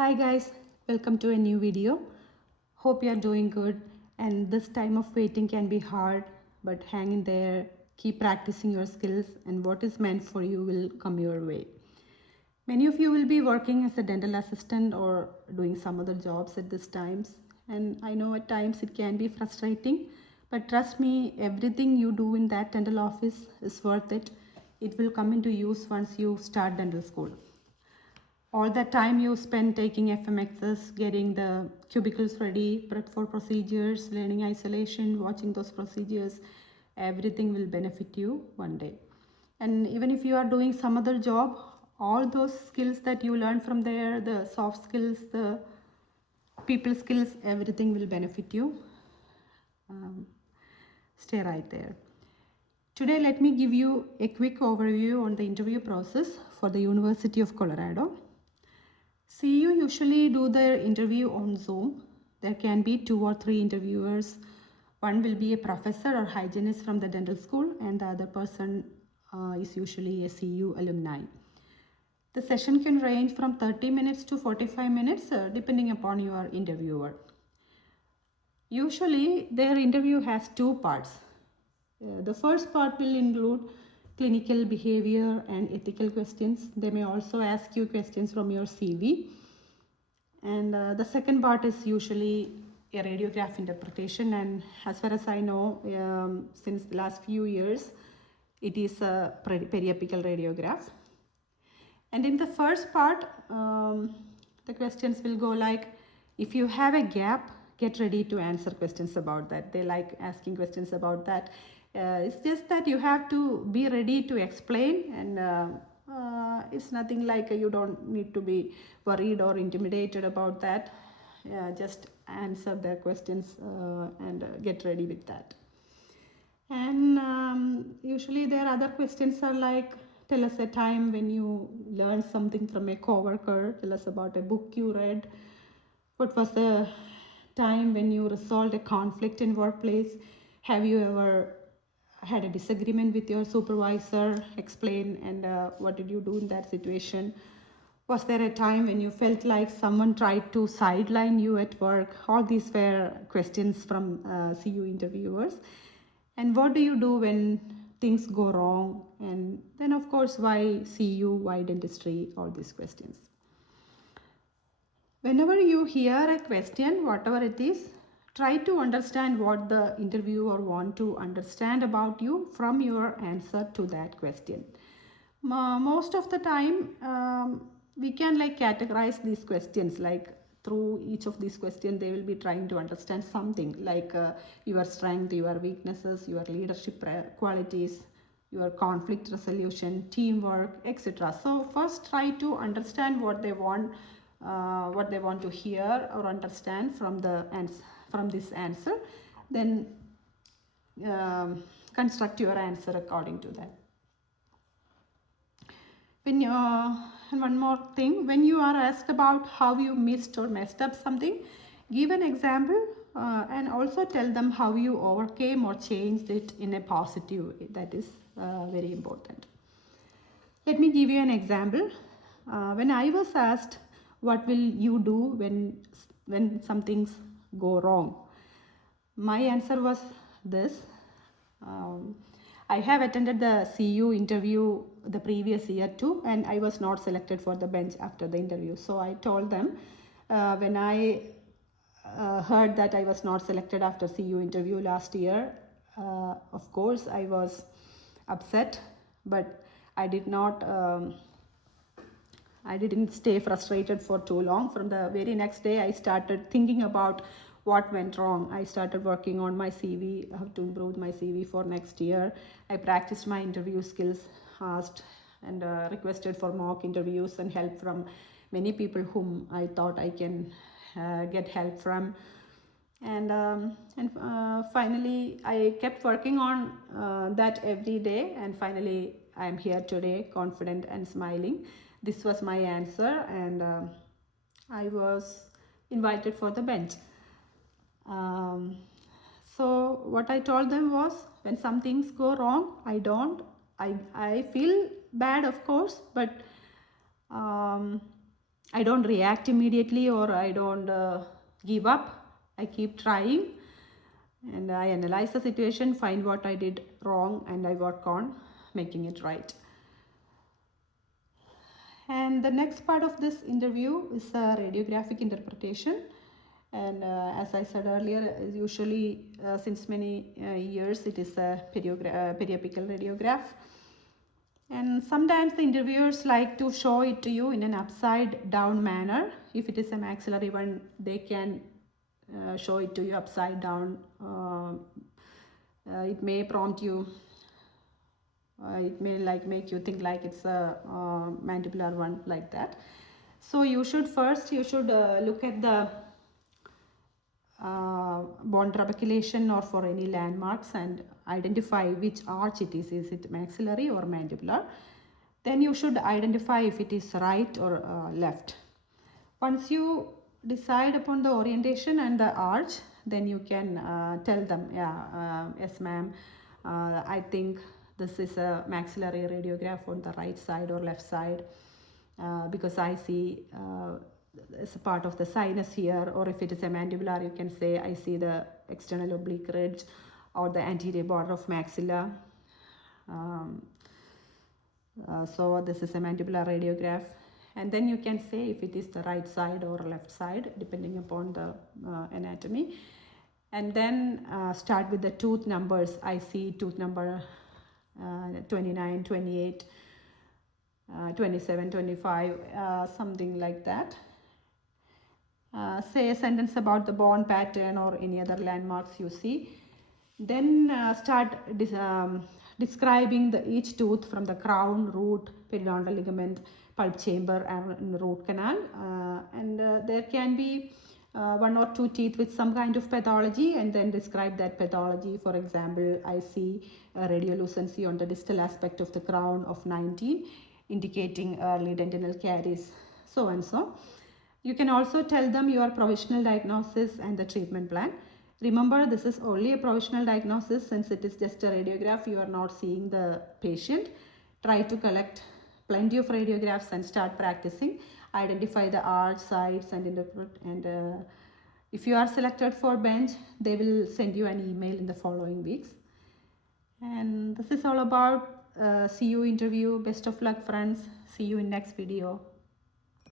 Hi guys, welcome to a new video. Hope you are doing good, and this time of waiting can be hard, but hang in there, keep practicing your skills, and what is meant for you will come your way. Many of you will be working as a dental assistant or doing some other jobs at this times, and I know at times it can be frustrating, but trust me, everything you do in that dental office is worth it. It will come into use once you start dental school. All that time you spend taking FMXs, getting the cubicles ready, prep for procedures, learning isolation, watching those procedures, everything will benefit you one day. And even if you are doing some other job, all those skills that you learn from there, the soft skills, the people skills, everything will benefit you. Stay right there. Today, let me give you a quick overview on the interview process for the University of Colorado. CU usually do their interview on Zoom. There can be 2 or 3 interviewers. One will be a professor or hygienist from the dental school, and the other person is usually a CU alumni. The session can range from 30 minutes to 45 minutes depending upon your interviewer. Usually their interview has 2 parts. The first part will include clinical behavior and ethical questions. They may also ask you questions from your CV. And the second part is usually a radiograph interpretation, and as far as I know, since the last few years, it is a periapical radiograph. And in the first part, the questions will go like, if you have a gap, get ready to answer questions about that. They like asking questions about that. It's just that you have to be ready to explain, and it's nothing like you don't need to be worried or intimidated about that. Just answer their questions and get ready with that. And usually their other questions are like, tell us a time when you learned something from a coworker, tell us about a book you read, what was the time when you resolved a conflict in workplace, have you ever had a disagreement with your supervisor, explain, and what did you do in that situation. Was there a time when you felt like someone tried to sideline you at work? All these were questions from CU interviewers. And what do you do when things go wrong? And then of course, why CU, why dentistry, all these questions. Whenever you hear a question, whatever it is, try to understand what the interviewer want to understand about you from your answer to that question. Most of the time, we can like categorize these questions, like through each of these questions they will be trying to understand something like your strength, your weaknesses, your leadership qualities, your conflict resolution, teamwork, etc. So first try to understand what they want to hear or understand from this answer, then construct your answer according to that. And one more thing, when you are asked about how you missed or messed up something, give an example and also tell them how you overcame or changed it in a positive way. That is very important. Let me give you an example. When I was asked, what will you do when some things go wrong? My answer was this. I have attended the CU interview the previous year too, and I was not selected for the bench after the interview. So I told them when I heard that I was not selected after CU interview last year, of course I was upset, but I didn't stay frustrated for too long. From the very next day, I started thinking about what went wrong. I started working on my CV, how to improve my CV for next year. I practiced my interview skills, asked and requested for mock interviews and help from many people whom I thought I can get help from. And finally, I kept working on that every day, and finally, I'm here today, confident and smiling. This was my answer, and I was invited for the bench. So what I told them was, when some things go wrong, I feel bad, of course, but I don't react immediately, or I don't give up. I keep trying, and I analyze the situation, find what I did wrong, and I work on making it right. And the next part of this interview is a radiographic interpretation. And as I said earlier, usually since many years, it is a periapical radiograph. And sometimes the interviewers like to show it to you in an upside down manner. If it is a maxillary one, they can show it to you upside down. It may prompt you, it may like make you think like it's a mandibular one, like that. So you should look at the bone trabeculation or for any landmarks and identify which arch it is. Is it maxillary or mandibular? Then you should identify if it is right or left. Once you decide upon the orientation and the arch, then you can tell them, yeah, yes ma'am, I think this is a maxillary radiograph on the right side or left side, because I see as a part of the sinus here. Or if it is a mandibular, you can say I see the external oblique ridge or the anterior border of maxilla. So this is a mandibular radiograph, and then you can say if it is the right side or left side depending upon the anatomy. And then start with the tooth numbers. I see tooth number 29, 28, 27, 25, something like that. Say a sentence about the bone pattern or any other landmarks you see. Then start describing each tooth from the crown, root, periodontal ligament, pulp chamber, and root canal. And there can be one or two teeth with some kind of pathology, and then describe that pathology. For example, I see a radiolucency on the distal aspect of the crown of 19, indicating early dentinal caries, so and so. You can also tell them your provisional diagnosis and the treatment plan. Remember, this is only a provisional diagnosis since it is just a radiograph. You are not seeing the patient. Try to collect plenty of radiographs and start practicing. Identify the arch, sides, and interpret. And if you are selected for bench, they will send you an email in the following weeks. And this is all about CU interview. Best of luck, friends. See you in next video.